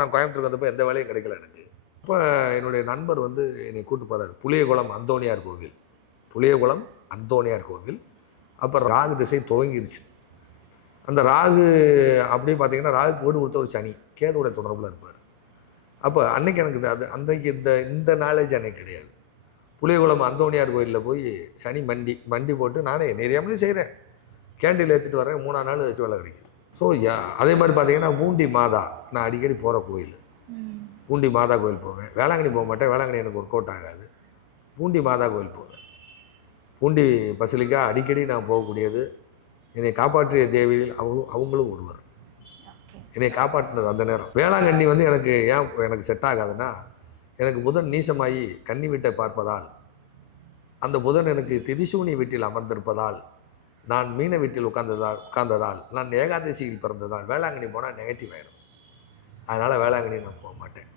நான் கோயம்புத்தூருக்கு வந்தப்போ எந்த வேலையும் கிடைக்கல எனக்கு. அப்போ என்னுடைய நண்பர் வந்து என்னை கூட்டு போகிறார் புளியகுளம் அந்தோணியார் கோவில். புளியகுளம் அந்தோணியார் கோவில். அப்போ ராகு திசை துவங்கிருச்சு. அந்த ராகு அப்படியே பார்த்தீங்கன்னா ராகுக்கு வீடு கொடுத்த ஒரு சனி கேதுவுடைய தொடர்பில் இருப்பார். அப்போ அன்னைக்கு எனக்கு அன்றைக்கு இந்த நாலேஜ் அன்னைக்கு கிடையாது. புளியகுளம் அந்தோணியார் கோயிலில் போய் சனி மண்டி போட்டு நானே நிறையாமலே செய்கிறேன். கேண்டில் ஏற்றிட்டு வரேன். 3ஆம் நாள் வச்சு வேலை கிடைக்குது. ஸோ அதே மாதிரி பார்த்தீங்கன்னா பூண்டி மாதா நான் அடிக்கடி போகிற கோயில். பூண்டி மாதா கோயில் போவேன். வேளாங்கண்ணி போக மாட்டேன். வேளாங்கண்ணி எனக்கு ஒர்க் அவுட் ஆகாது. பூண்டி மாதா கோயில் போவேன். பூண்டி பசிலிக்கா அடிக்கடி நான் போகக்கூடியது. என்னை காப்பாற்றிய தேவியில் அவங்களும் ஒருவர். என்னை காப்பாற்றினது அந்த நேரம். வேளாங்கண்ணி வந்து எனக்கு செட் ஆகாதுன்னா, எனக்கு புதன் நீசமாகி கன்னி வீட்டை பார்ப்பதால், அந்த புதன் எனக்கு திரிசூனி வீட்டில் அமர்ந்திருப்பதால், நான் மீன வீட்டில் உட்கார்ந்ததால், நான் ஏகாதசியில் பிறந்ததால் வேளாங்கண்ணி போனால் நெகட்டிவ் ஆயிரும். அதனால் வேளாங்கண்ணி நான் போக மாட்டேன்.